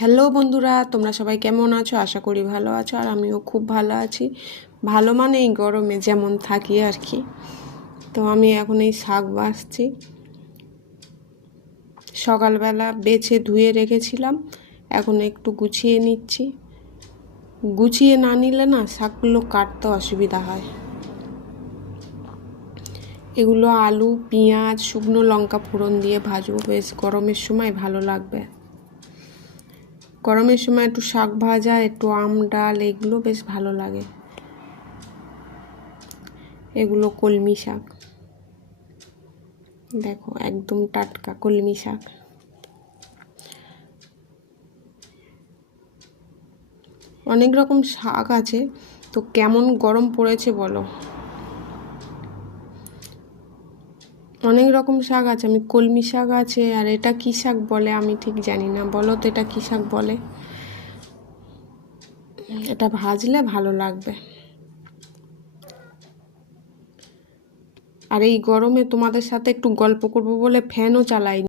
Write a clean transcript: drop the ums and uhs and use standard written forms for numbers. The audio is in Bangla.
হ্যালো বন্ধুরা, তোমরা সবাই কেমন আছো? আশা করি ভালো আছো, আর আমিও খুব ভালো আছি। ভালো মানে এই গরমে যেমন থাকি আর কি। তো আমি এখন এই শাক বাছছি। সকালবেলা বেছে ধুয়ে রেখেছিলাম, এখন একটু গুছিয়ে নিচ্ছি। গুছিয়ে না নিলে না শাকগুলো কাটতে অসুবিধা হয়। এগুলো আলু, পেঁয়াজ, শুকনো লঙ্কা ফোড়ন দিয়ে ভাজবো, বেশ গরমের সময় ভালো লাগবে। গরমের সময় একটু শাক ভাজা, একটু আম ডাল, এগুলো বেশ ভালো লাগে। এগুলো কলমি শাক, দেখো একদম টাটকা কলমি শাক। অনেক রকম শাক আছে, তো কেমন গরম পড়েছে বলো। অনেক রকম শাক আছে, আমি কলমি শাক আছে, আর এটা কী শাক বলে আমি ঠিক জানি না, বলো তো এটা কী শাক বলে। এটা ভাজলে ভালো লাগবে। আর এই গরমে তোমাদের সাথে একটু গল্প করব বলে ফ্যানও চালাই।